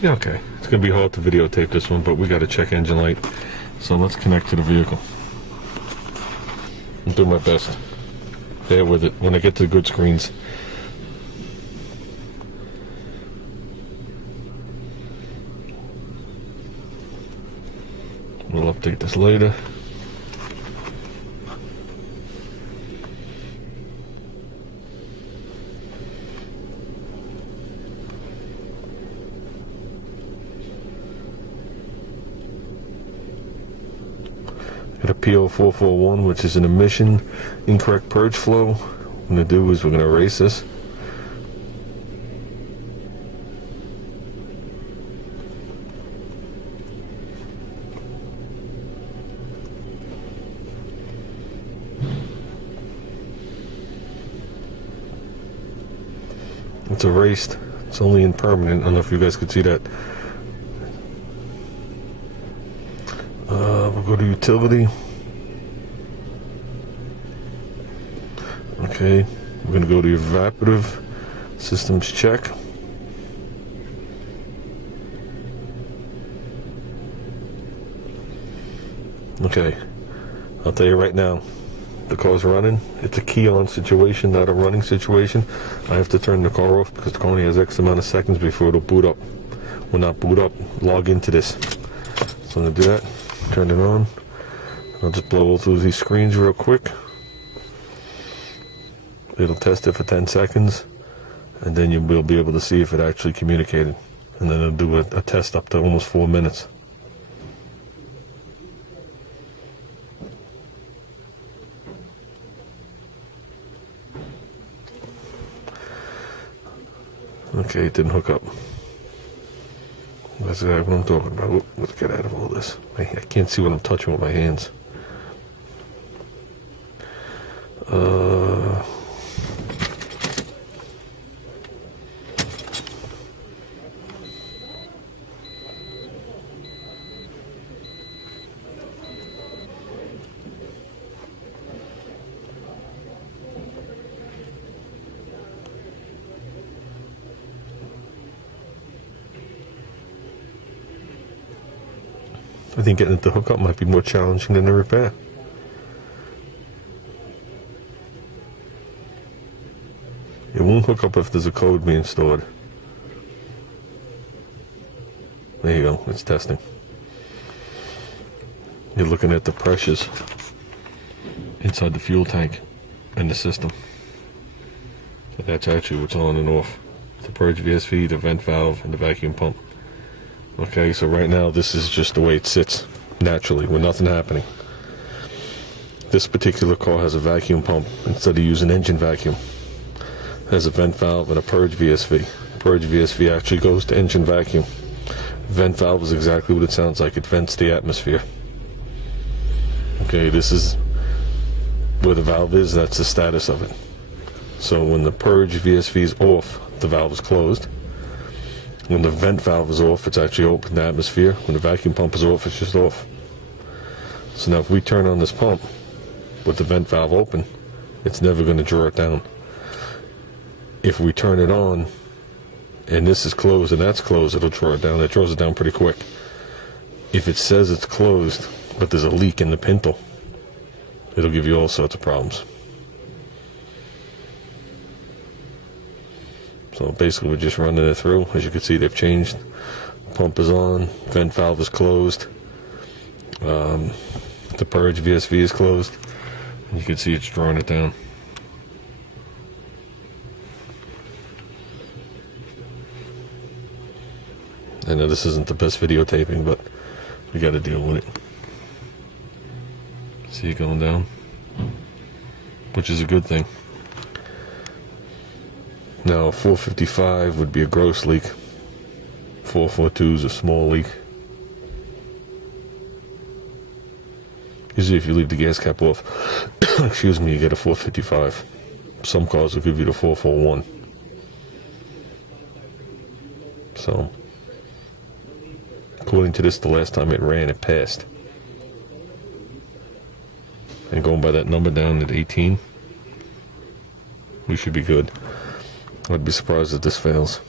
Yeah, okay. It's going to be hard to videotape this one, but we got to check engine light. So let's connect to the vehicle. I'll do my best. Bear with it when I get to the good screens. We'll update this later. Got a PO441, which is an emission incorrect purge flow. What we're going to do is we're going to erase this. It's erased. It's only impermanent. I don't know if you guys could see that. We'll go to utility. Okay, we're going to go to evaporative systems check. Okay, I'll tell you right now, the car's running. It's a key on situation, not a running situation. I have to turn the car off because the car only has X amount of seconds before it'll boot up. Will not boot up, log into this. So I'm going to do that. Turn it on. I'll just blow through these screens real quick. It'll test it for 10 seconds, and then you will be able to see if it actually communicated. And then it'll do a test up to almost 4 minutes. Okay, it didn't hook up. That's exactly what I'm talking about. Let's get out of all this. I can't see what I'm touching with my hands. I think getting it to hook up might be more challenging than the repair. It won't hook up if there's a code being stored. There you go, it's testing. You're looking at the pressures inside the fuel tank and the system. So that's actually what's on and off. The purge VSV, the vent valve, and the vacuum pump. Okay, so right now this is just the way it sits naturally with nothing happening. This particular car has a vacuum pump instead of using engine vacuum. It has a vent valve and a purge VSV. Purge VSV actually goes to engine vacuum. Vent valve is exactly what it sounds like. It vents the atmosphere. Okay, this is where the valve is. That's the status of it. So when the purge VSV is off, the valve is closed. When the vent valve is off, it's actually open to atmosphere. When the vacuum pump is off, it's just off. So now if we turn on this pump with the vent valve open, it's never going to draw it down. If we turn it on and this is closed and that's closed, it'll draw it down. It draws it down pretty quick. If it says it's closed, but there's a leak in the pintle, it'll give you all sorts of problems. So basically we're just running it through. As you can see, they've changed. Pump is on, vent valve is closed. The purge VSV is closed. And you can see it's drawing it down. I know this isn't the best videotaping, but we got to deal with it. See it going down, which is a good thing. Now, 455 would be a gross leak. 442 is a small leak. Usually if you leave the gas cap off, excuse me, you get a 455. Some cars will give you the 441. So, according to this, the last time it ran, it passed. And going by that number down at 18, we should be good. I'd be surprised if this fails.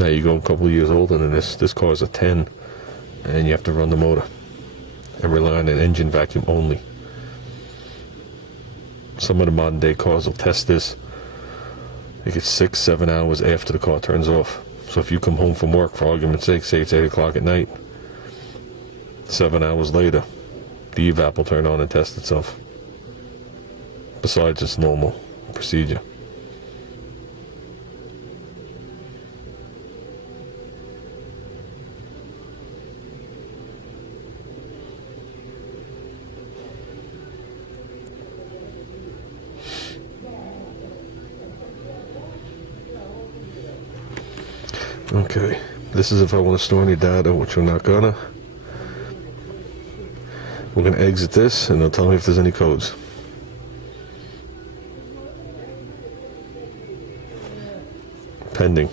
Now you go a couple of years older than this car's a 10, and you have to run the motor and rely on an engine vacuum only. Some of the modern day cars will test this. It gets 6-7 hours after the car turns off. So if you come home from work, for argument's sake, say it's 8 o'clock at night, 7 hours later, the evap will turn on and test itself. Besides its normal procedure. Okay, this is if I want to store any data, which we're not gonna. We're gonna exit this, and they'll tell me if there's any codes. Pending.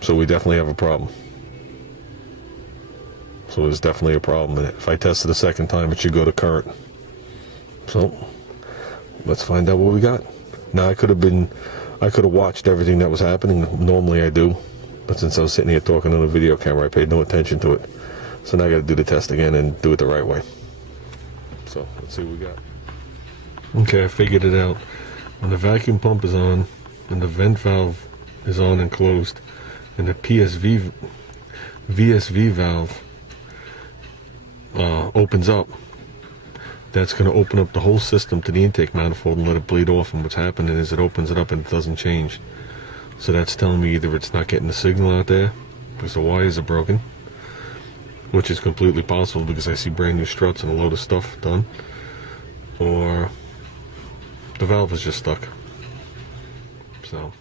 So we definitely have a problem. So there's definitely a problem. And if I test it a second time, it should go to current. So let's find out what we got. Now I could have watched everything that was happening. Normally I do, but since I was sitting here talking on a video camera, I paid no attention to it. So now I got to do the test again and do it the right way. So let's see what we got. Okay, I figured it out. When the vacuum pump is on, and the vent valve is on and closed, and the VSV valve opens up, that's going to open up the whole system to the intake manifold and let it bleed off. And what's happening is it opens it up and it doesn't change. So that's telling me either it's not getting the signal out there because the wires are broken, which is completely possible because I see brand new struts and a load of stuff done, or the valve is just stuck. So